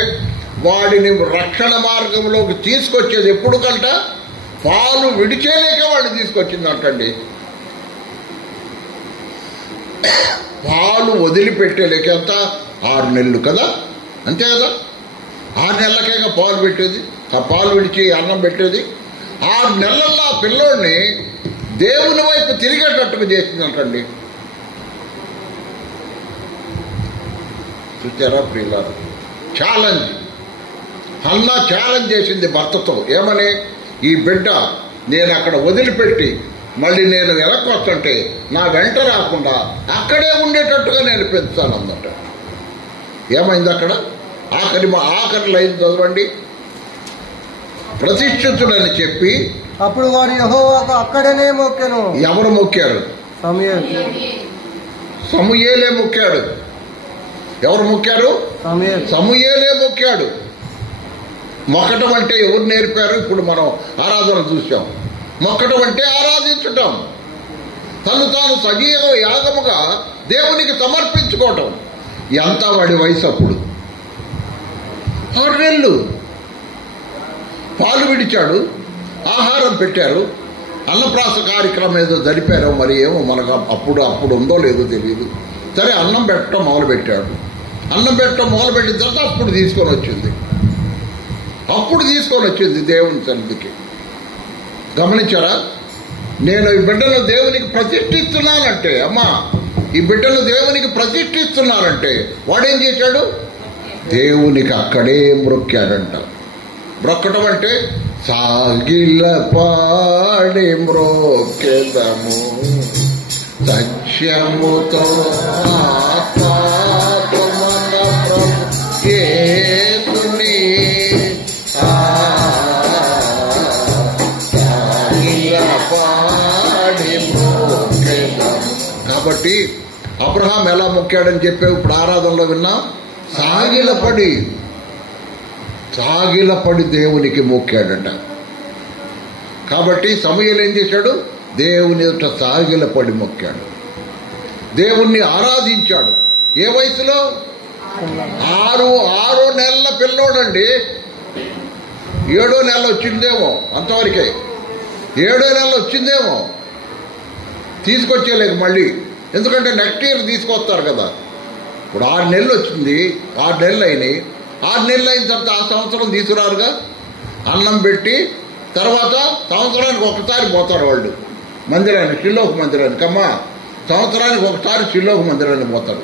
వాడిని రక్షణ మార్గంలోకి తీసుకొచ్చేది ఎప్పుడు కంట? పాలు విడిచేలేక వాడిని తీసుకొచ్చిందంటండి. పాలు వదిలిపెట్టేలేక ఎంత 6 నెలలు కదా, అంతే కదా. 6 నెలలకేగా పాలు పెట్టేది, ఆ పాలు విడిచి అన్నం పెట్టేది. 6 నెలల్లో ఆ పిల్లోడిని దేవుని వైపు తిరిగేటట్టుగా చేసిందంటండి. చూచారా ప్రియులారా? ఛాలెంజ్. హన్నా ఛాలెంజ్ చేసింది భర్తతో. ఏమని? ఈ బిడ్డ నేను అక్కడ వదిలిపెట్టి మళ్ళీ నేను వెనక్కి వస్తుంటే నా వెంట రాకుండా అక్కడే ఉండేటట్టుగా నేను పెంచుతాను అన్నట్టు. ఏమైంది అక్కడ? ఆఖరి లైన్ చదవండి. ప్రతిష్ఠితుడని చెప్పి అప్పుడు వాడు యెహోవాకు అక్కడనే మొక్కెను. ఎవరు మొక్కారు? సమూయేలే మొక్కాడు. ఎవరు మొక్కారు? సమూయేలే మొక్కాడు. మొక్కటం అంటే ఎవరు నేర్పారు? ఇప్పుడు మనం ఆరాధన చూసాం. మొక్కటం అంటే ఆరాధించటం, తను తాను సజీవ యాగముగా దేవునికి సమర్పించుకోవటం. ఎంత వాడి వయసు అప్పుడు? 6 నెలలు. పాలు విడిచాడు, ఆహారం పెట్టారు, అన్నప్రాస కార్యక్రమం ఏదో జరిపారో మరి ఏమో మనకు అప్పుడు ఉందో లేదో తెలియదు. సరే, అన్నం పెట్టడం మొదలుపెట్టాడు. అన్నం పెట్టడం మొదలుపెట్టిన తర్వాత అప్పుడు తీసుకొని వచ్చింది దేవుని సన్నిధికి. గమనించారా? నేను ఈ బిడ్డను దేవునికి ప్రతిష్ఠిస్తున్నానంటే, అమ్మా ఈ బిడ్డను దేవునికి ప్రతిష్ఠిస్తున్నానంటే వాడేం చేశాడు? దేవునికి అక్కడే మ్రొక్కాడంట. మ్రొక్కటం అంటే సాగిల పాడి మ్రొక్కెదము సత్యముతో కాబట్టి అబ్రహాం ఎలా మొక్కాడని చెప్పావు ఇప్పుడు ఆరాధనలో విన్నాం. సాగిలపడి దేవునికి మొక్కాడట. కాబట్టి సమూయేలు ఏం చేశాడు? దేవుని ఎదుట సాగిలపడి మొక్కాడు, దేవుణ్ణి ఆరాధించాడు. ఏ వయసులో? 6 నెలల పిల్లోడండి. 7వ నెల వచ్చిందేమో, అంతవరకే 7వ నెల వచ్చిందేమో. తీసుకొచ్చేలేక మళ్ళీ, ఎందుకంటే నెక్స్ట్ ఇయర్ తీసుకొస్తారు కదా. ఇప్పుడు 6 నెలలు వచ్చింది, 6 నెలలు అయినాయి. 6 నెలలు అయిన తర్వాత ఆ సంవత్సరం తీసుకురారుగా. అన్నం పెట్టి తర్వాత సంవత్సరానికి ఒకసారి పోతారు వాళ్ళు మందిరానికి, షిల్లోహు మందిరానికి. అమ్మా సంవత్సరానికి ఒకసారి షిల్లోహు మందిరానికి పోతారు.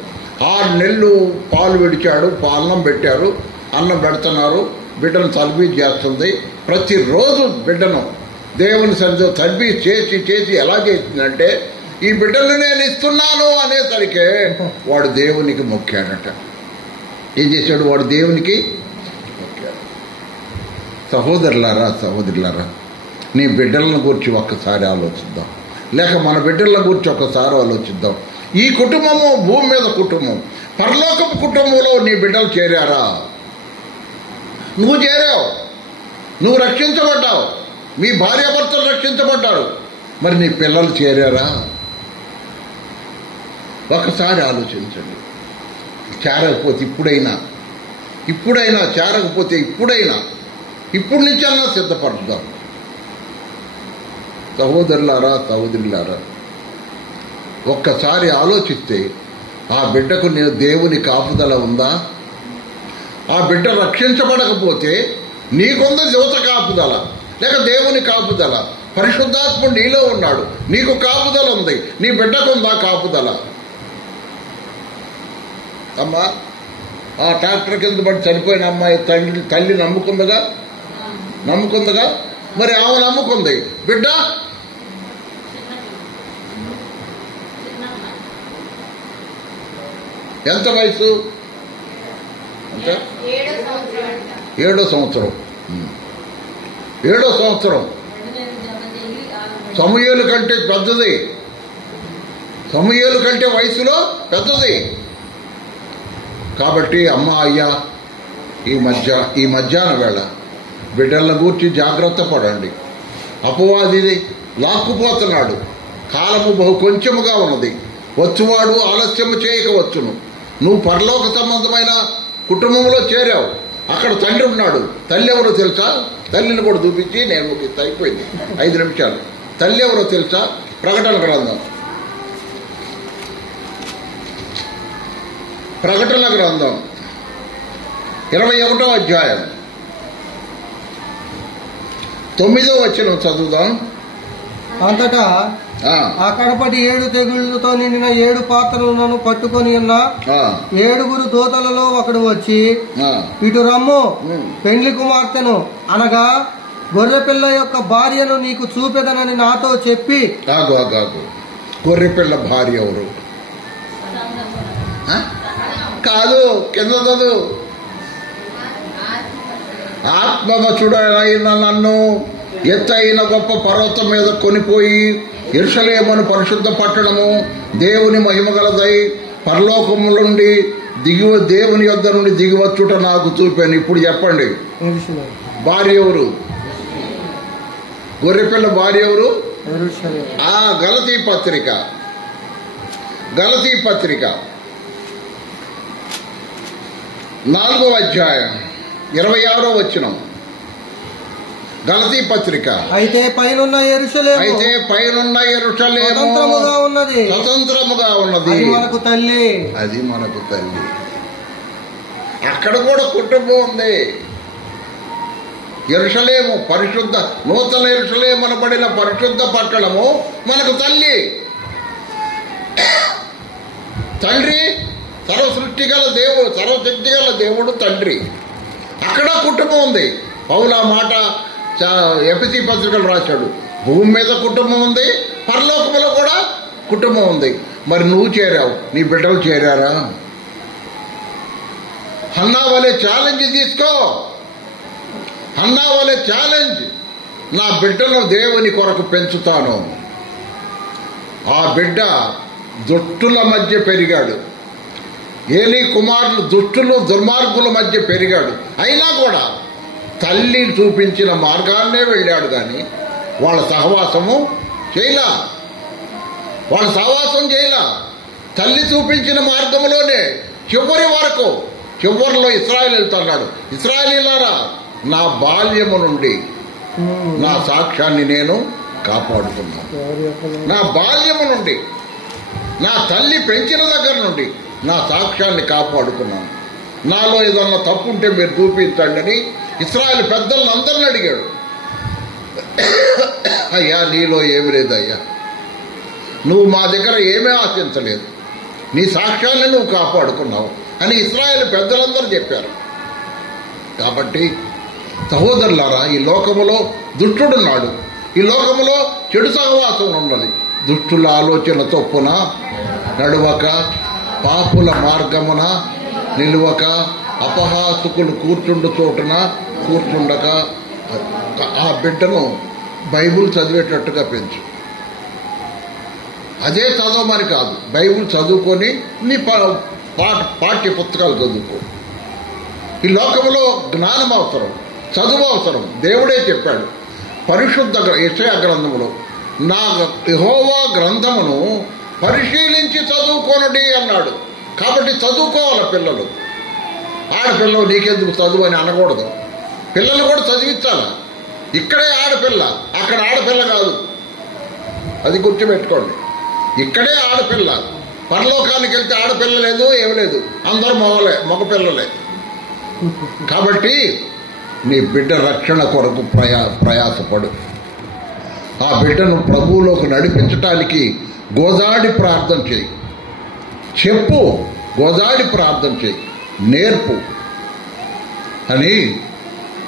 6 నెలలు పాలు విడిచాడు, అన్నం పెట్టారు, అన్నం పెడుతున్నారు. బిడ్డను తల్బీజ్ చేస్తుంది. ప్రతిరోజు బిడ్డను దేవుని సన్నిధిలో తల్బీజ్ చేసి చేసి ఎలా చేసిందంటే, ఈ బిడ్డలు నేను ఇస్తున్నాను అనేసరికి వాడు దేవునికి మొక్కాడట. ఏం చేశాడు? వాడు దేవునికి మొక్కాడు. సహోదరులారా, సహోదరులారా, నీ బిడ్డలను గురించి ఒక్కసారి ఆలోచిద్దాం, లేక మన బిడ్డల గురించి ఒక్కసారి ఆలోచిద్దాం. ఈ కుటుంబము భూమి మీద కుటుంబం, పరలోకపు కుటుంబంలో నీ బిడ్డలు చేరారా? నువ్వు చేరావు, నువ్వు రక్షించబడ్డావు, మీ భార్యాభర్తలు రక్షించబడ్డారు. మరి నీ పిల్లలు చేరారా? ఒకసారి ఆలోచించండి. చేరకపోతే ఇప్పుడైనా చేరకపోతే ఇప్పుడు నుంచన్నా సిద్ధపడదాం. సహోదరులారా, సహోదరులారా, ఒక్కసారి ఆలోచిస్తే ఆ బిడ్డకు నేను దేవుని కాపుదల ఉందా? ఆ బిడ్డ రక్షించబడకపోతే నీకుంది యువత కాపుదల, లేక దేవుని కాపుదల. పరిశుద్ధాత్ముడు నీలో ఉన్నాడు, నీకు కాపుదల ఉంది. నీ బిడ్డకుందా కాపుదల? అమ్మా, ఆ ట్రాక్టర్ కింద పడి చనిపోయిన అమ్మాయి తల్లి నమ్ముకుందిగా. మరి ఆమె నమ్ముకుంది. బిడ్డ ఎంత వయసు? అంటే 7వ సంవత్సరం. 7వ సంవత్సరం సమూయేలు కంటే పెద్దది, సమూయేలు కంటే వయసులో పెద్దది. కాబట్టి అమ్మ, అయ్యా, ఈ మధ్యాహ్న వేళ బిడ్డలను గూర్చి జాగ్రత్త పడండి. అపవాది లాక్కుపోతున్నాడు. కాలము బహు కొంచెముగా ఉన్నది. వచ్చువాడు ఆలస్యము చేయకవచ్చును. నువ్వు పరలోక సంబంధమైన కుటుంబంలో చేరావు. అక్కడ తండ్రి ఉన్నాడు. తల్లి ఎవరో తెలుసా? తల్లిని కూడా చూపించి నేను అయిపోయింది 5 నిమిషాలు. తల్లి ఎవరో తెలుసా? ప్రకటన గ్రంథం 21వ అధ్యాయం 9వ వచనం చదువుదాం. అంతటా ఆ కడపటి 7 తెగుళ్లతో నిండిన 7 పాత్రలను పట్టుకొని ఉన్న 7 దూతలలో ఒకడు వచ్చి, ఇటు రమ్ము, పెండ్లి కుమార్తెను అనగా గొర్రెపిల్ల యొక్క భార్యను నీకు చూపెదనని నాతో చెప్పి. గొర్రెపిల్ల భార్య ఎవరు? కాదు, కింద చదువు. ఆత్మవచుడైన నన్ను ఎత్తైన గొప్ప పర్వతం మీద కొనిపోయి యెరూషలేమును పరిశుద్ధ పట్టణము, దేవుని మహిమ గలదై పరలోకము నుండి దేవుని యొద్ద నుండి దిగివచ్చుట నాకు చూపాను. ఇప్పుడు చెప్పండి, భార్య ఎవరు? గొర్రెపిల్ల భార్య ఎవరు? గలతీ పత్రిక 4వ అధ్యాయం 26వ వచనం. గలతీ పత్రిక. అయితే పైనున్న యెరూషలేము స్వతంత్రముగా ఉన్నది, అది మనకు తల్లి. అక్కడ కూడా కుటుంబం ఉంది. యెరూషలేము పరిశుద్ధ, నూతన యెరూషలేము అనబడిన పరిశుద్ధ పట్టణము మనకు తల్లి. తండ్రి సర్వశక్తి గల దేవుడు తండ్రి. అక్కడ కుటుంబం ఉంది. పౌలు ఆ మాట ఎఫెసీ పత్రికలు రాశాడు. భూమి మీద కుటుంబం ఉంది, పరలోకములో కూడా కుటుంబం ఉంది. మరి నువ్వు చేరావు, నీ బిడ్డలు చేరారా? హన్నా వలె ఛాలెంజ్ తీసుకో. హన్నా వలె ఛాలెంజ్. నా బిడ్డను దేవుని కొరకు పెంచుతాను. ఆ బిడ్డ దుష్టుల మధ్య పెరిగాడు. ఏలీ కుమారులు దుష్టులు దుర్మార్గుల మధ్య పెరిగాడు. అయినా కూడా తల్లి చూపించిన మార్గాన్నే వెళ్ళాడు. కానీ వాళ్ళ సహవాసం చేయలా. తల్లి చూపించిన మార్గంలోనే చివరిలో ఇశ్రాయేలు వెళ్తున్నాడు. ఇశ్రాయేలీయులారా, నా బాల్యము నుండి నా సాక్ష్యాన్ని నేను కాపాడుకున్నాను. నా బాల్యము నుండి, నా తల్లి పెంచిన దగ్గర నుండి నా సాక్ష్యాన్ని కాపాడుకున్నాను. నాలో ఏదన్నా తప్పు ఉంటే మీరు చూపించండి అని ఇశ్రాయేలు పెద్దలను అందరిని అడిగాడు. అయ్యా, నీలో ఏమి లేదయ్యా, నువ్వు మా దగ్గర ఏమీ ఆశించలేదు, నీ సాక్ష్యాన్ని నువ్వు కాపాడుకున్నావు అని ఇశ్రాయేలు పెద్దలందరూ చెప్పారు. కాబట్టి సహోదరులారా, ఈ లోకములో దుష్టుడున్నాడు, ఈ లోకములో చెడు సహవాసం ఉన్నది. దుష్టుల ఆలోచన చొప్పున నడువక, పాపుల మార్గమున నిలువక, అపహాసకులు కూర్చుండు చోటున కూర్చుండక ఆ బిడ్డను బైబుల్ చదివేటట్టుగా పెంచు. అదే చదవమని కాదు, బైబుల్ చదువుకొని నీ పాఠ్య పుస్తకాలు చదువుకో. ఈ లోకంలో జ్ఞానం అవసరం, చదువు అవసరం. దేవుడే చెప్పాడు పరిశుద్ధ యెషయా గ్రంథములో, నా యెహోవా గ్రంథమును పరిశీలించి చదువుకోనడి అన్నాడు. కాబట్టి చదువుకోవాలి పిల్లలు. ఆడపిల్లలు నీకెందుకు చదువు అని అనకూడదు. పిల్లలు కూడా చదివించాలి. ఇక్కడే ఆడపిల్ల, అక్కడ ఆడపిల్ల కాదు, అది గుర్తుపెట్టుకోండి. ఇక్కడే ఆడపిల్ల, పరలోకానికి వెళ్తే ఆడపిల్ల లేదు, ఏమి లేదు, అందరూ మగపిల్లలే. కాబట్టి నీ బిడ్డ రక్షణ కొరకు ప్రయాసపడు. ఆ బిడ్డను ప్రభువులోకి నడిపించటానికి గోదాడి ప్రార్థన చేయి, చెప్పు, గోదాడి ప్రార్థన చేయి, నేర్పు అని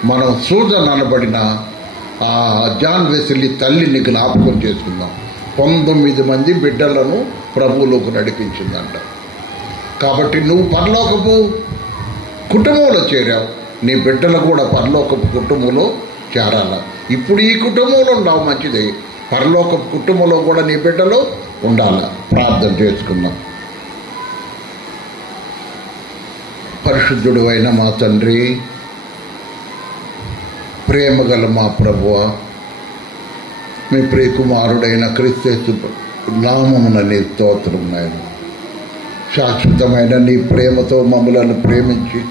మనం సూజన్ అనబడిన ఆ జాన్ వెస్లీ తల్లిని జ్ఞాపకం చేసుకుందాం. 19 మంది బిడ్డలను ప్రభువులోకి నడిపించిందంట. కాబట్టి నువ్వు పరలోకపు కుటుంబంలో చేరావు, నీ బిడ్డలు కూడా పరలోకపు కుటుంబంలో చేరాల. ఇప్పుడు ఈ కుటుంబంలో ఉండవు, మంచిదే. పరలోకపు కుటుంబంలో కూడా నీ బిడ్డలు ఉండాల. ప్రార్థన చేసుకుందాం. పరిశుద్ధుడు అయిన మా తండ్రి, ప్రేమగల మా ప్రభువా, మీ ప్రియకుమారుడైన క్రీస్తు నామమున నీ స్తోత్రం నాయన. శాశ్వతమైన నీ ప్రేమతో మమ్మలను ప్రేమించి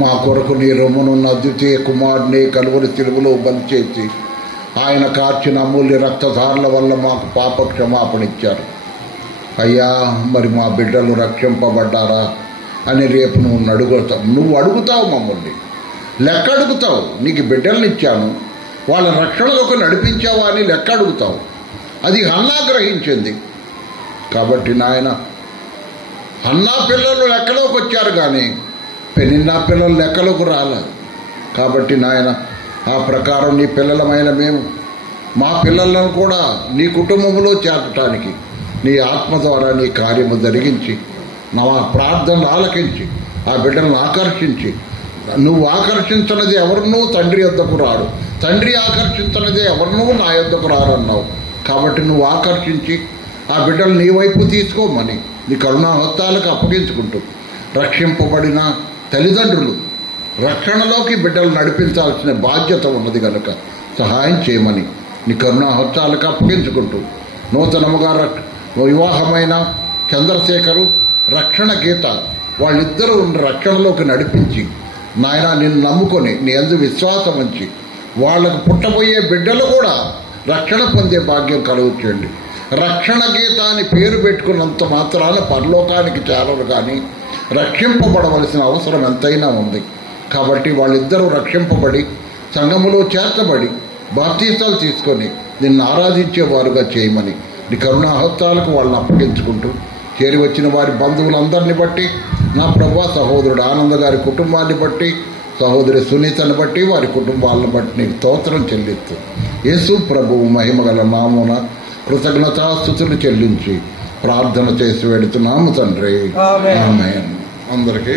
మా కొరకు నీ రొమ్మునున్న అద్వితీయ కుమారుని కలువరి సిలువలో బలి చేసి ఆయన కార్చిన అమూల్య రక్తధారల వల్ల మాకు పాప క్షమాపణ ఇచ్చారు. అయ్యా, మరి మా బిడ్డలు రక్షింపబడ్డారా అని రేపు నువ్వు అడుగుతావు, మమ్మల్ని లెక్క అడుగుతావు. నీకు బిడ్డలను ఇచ్చాను, వాళ్ళ రక్షణలోకి నడిపించావా అని లెక్క అడుగుతావు. అది హన్నా గ్రహించింది. కాబట్టి నాయన, హన్నా పిల్లలు లెక్కలోకి వచ్చారు, కానీ పెనిన్నా పిల్లలు లెక్కలోకి రాలేదు. కాబట్టి నాయన, ఆ ప్రకారం నీ పిల్లలమైన మేము మా పిల్లలను కూడా నీ కుటుంబంలో చేర్చడానికి నీ ఆత్మ ద్వారా నీ కార్యము జరిగించి నా ప్రార్థనలు ఆలకించి ఆ బిడ్డలను ఆకర్షించి, నువ్వు ఆకర్షించినది ఎవరినూ తండ్రి యొద్దకు రాడు, తండ్రి ఆకర్షించినదే ఎవరినూ నా యొద్దకు రారు అన్నావు. కాబట్టి నువ్వు ఆకర్షించి ఆ బిడ్డలు నీ వైపు తీసుకోమని నీ కరుణాహస్తాలకు అప్పగించుకుంటూ, రక్షింపబడిన తల్లిదండ్రులు రక్షణలోకి బిడ్డలు నడిపించాల్సిన బాధ్యత ఉన్నది కనుక సహాయం చేయమని నీ కరుణాహస్తాలకు అప్పగించుకుంటూ, నూతనముగా వివాహమైన చంద్రశేఖరు, రక్షణ గీత, వాళ్ళిద్దరూ రక్షణలోకి నడిపించి నాయన నిన్ను నమ్ముకొని నీ యందు విశ్వాసం ఉంచి వాళ్లకు పుట్టబోయే బిడ్డలు కూడా రక్షణ పొందే భాగ్యం కలుగుచేయండి. రక్షణ గీత అని పేరు పెట్టుకున్నంత మాత్రాన పరలోకానికి చేరరు, కానీ రక్షింపబడవలసిన అవసరం ఎంతైనా ఉంది. కాబట్టి వాళ్ళిద్దరూ రక్షింపబడి సంఘములో చేర్చబడి బాప్తీసాలు తీసుకొని నిన్ను ఆరాధించేవారుగా చేయమని నీ కరుణాహస్తాలకు వాళ్ళని అప్పగించుకుంటూ, చేరి వచ్చిన వారి బంధువులందరినీ బట్టి, నా ప్రభా సహోదరుడు ఆనంద గారి కుటుంబాన్ని బట్టి, సహోదరి సునీతను బట్టి, వారి కుటుంబాలను బట్టి నీకు స్తోత్రం చెల్లిస్తూ, యేసు ప్రభువు మహిమగల నామున కృతజ్ఞతాస్తుతులు చెల్లించి ప్రార్థన చేసి వెడుతున్నాము తండ్రి. ఆమేన్. అందరికీ